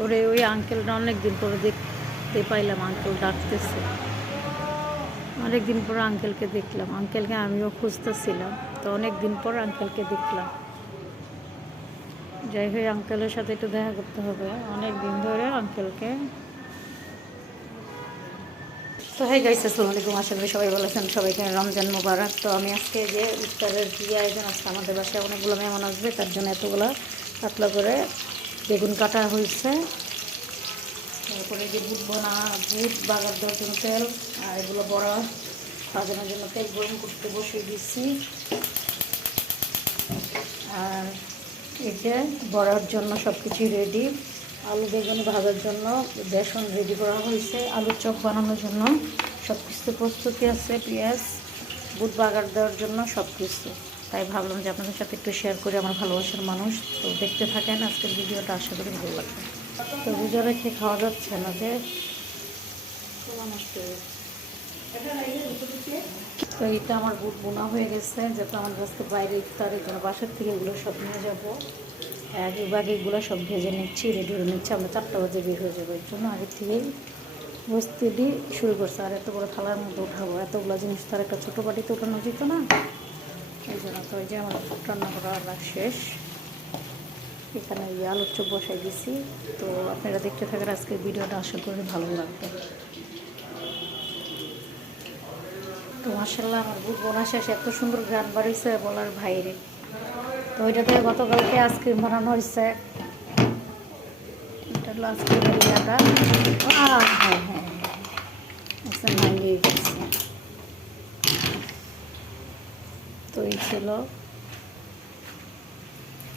ওরে ওই আঙ্কেলটা অনেকদিন পরে দেখতে পাইলাম, আঙ্কেল ডাকতেছে। অনেকদিন পর আঙ্কেলকে দেখলাম, আঙ্কেলকে আমিও খুঁজতেছিলাম, তো অনেকদিন পর আঙ্কেলকে দেখলাম। যাই হোক, আঙ্কেলের সাথে একটু দেখা করতে হবে, অনেক দিন ধরে আঙ্কেলকে। তো হ্যাঁ গাইস, আসসালামু আলাইকুম। আশা করি সবাই ভালো আছেন, সবাইকে রমজান মোবারক। তো আমি আজকে যে ইফতারের কী আয়োজন আছে, আমাদের বাসায় অনেকগুলো মেহমান আসবে, তার জন্য এতগুলো পাতলা করে বেগুন কাটা হয়েছে। তারপরে যে বুট বাগার দেওয়ার জন্য তেল, আর এগুলো বড়া ভাজানোর জন্য তেল গরম করতে বসিয়ে দিচ্ছি। আর এই যে বড়ার জন্য সব কিছুই রেডি। আলু বেগুন ভাজার জন্য বেসন রেডি করা হয়েছে, আলুর চপ বানানোর জন্য সব কিছু প্রস্তুতি আছে, পেঁয়াজ বুট বাগার দেওয়ার জন্য সব কিছু। তাই ভাবলাম যে আপনাদের সাথে একটু শেয়ার করে, আমার ভালোবাসার মানুষ। তো দেখতে থাকেন আজকের ভিডিওটা, আশা করি ভালো লাগবে। তো রোজা রেখে খাওয়া যাচ্ছে না যে। তো এটা আমার বুট বোনা হয়ে গেছে, যাতে আমার আজকে বাইরে ইফতারের জন্য বাসার থেকে এগুলো সব নিয়ে যাবো। আগে বাগে এগুলো সব ভেজে নিচ্ছি, রেডি করে নিচ্ছি। আমরা 4টা বাজে বের হয়ে যাবো, এর জন্য আগে থেকেই বসতে দিয়ে শুরু করছে। আর এত বড় থালার মধ্যে উঠাবো এতগুলো জিনিস, তার একটা ছোটো বাটিতে উঠানো যেত না, এই জন্য। তো এই যে আমার রান্না করা শেষ। এখানে এই আলুর চপ বসাই দিছি। তো আপনারা দেখতে থাকেন আজকের ভিডিওটা, আশা করি ভালো লাগবে। তো মাশাআল্লাহ, আমার বুট বোনা শেষ, এত সুন্দর গান বাড়িয়েছে বলার বাইরে। তো ওইটা থেকে গতকালকে আইসক্রিম বানানো হয়েছে। এটা হলো আইসক্রিমের ইয়াটা। হ্যাঁ হ্যাঁ হ্যাঁ, আচ্ছা ভাঙিয়ে গেছে। তো এই ছিল।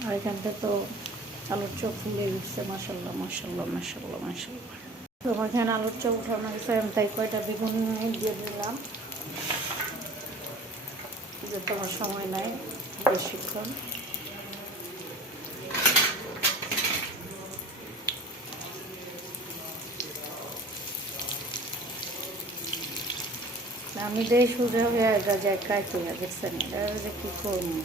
আর এখানটা তো আলুর চপ ফুলে উঠছে, মাশাআল্লাহ মাশাআল্লাহ মাশাআল্লাহ মাশাআল্লাহ। তো আমার এখানে আলুর চপ উঠানো হয়েছে, আমি তাই কয়টা বেগুন দিয়ে দিলাম, যে তোমার সময় নাই বেশিক্ষণ। আমি দেই সোজা হয়ে যায় খাইতে দেখছেন, এটা যে কী করবো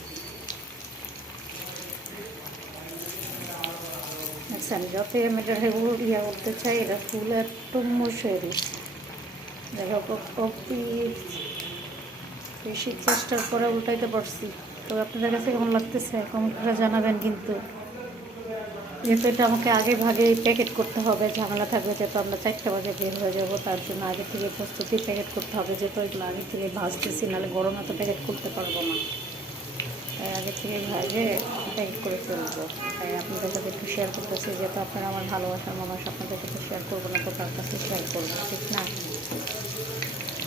দেখছেন। যতই আমি এটা ইয়া করতে চাই, এটা ফুল একটু মুছে দিচ্ছে। দেখো বেশি চেষ্টার পরে উল্টাইতে পারছি। তো আপনাদের কাছে কেমন লাগতেছে কমেন্ট করে জানাবেন। কিন্তু যেহেতু এটা আমাকে আগে ভাগে প্যাকেট করতে হবে, ঝামেলা থাকবে, যেহেতু আমরা 4টা বাজে বের হয়ে যাবো, তার জন্য আগে থেকে প্রস্তুতি প্যাকেট করতে হবে। যেহেতু এগুলো আগে থেকে ভাজতেছি, নাহলে গরমে তো প্যাকেট করতে পারবো না। তাই আগে থেকে ভাজে প্যাকেট করে ফেলবো। তাই আপনাদের সাথে একটু শেয়ার করতেছি, যেহেতু আপনারা আমার ভালোবাসার মানুষ, আপনাদের সাথে শেয়ার করবো না তো কার কাছে শেয়ার করবো, ঠিক না?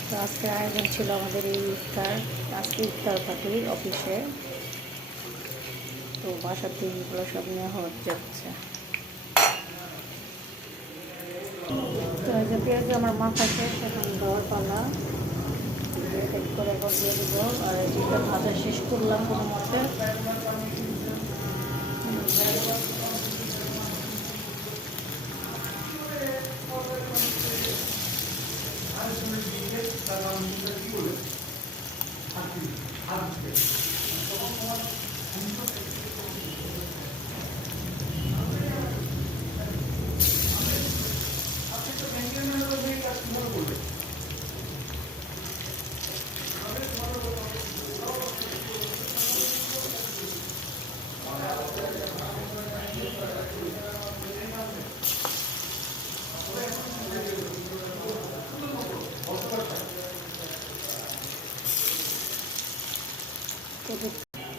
তো আজকের আয়োজন ছিল আমাদের এই ইফতার। আজকে ইফতার পার্টি অফিসে। তো বাসার থেকে এগুলো সব নেওয়া যাচ্ছে। তো এই যে পেঁয়াজ আমার মাথা শেষ, এখন দেওয়ার পালা। হেড করে এখন দিয়ে দেবো। আর যেটা ভাজা শেষ করলাম কোনো মতে।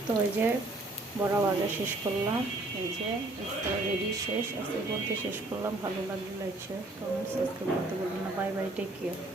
তো এই যে বড়া ভাজা শেষ করলাম, এই যে ইফতার রেডি শেষ। আজকে বলতে শেষ করলাম। ভালো লাগলে লাইক শেয়ার কমেন্ট সাবস্ক্রাইব করতে বলবেন না। Bye bye, take care.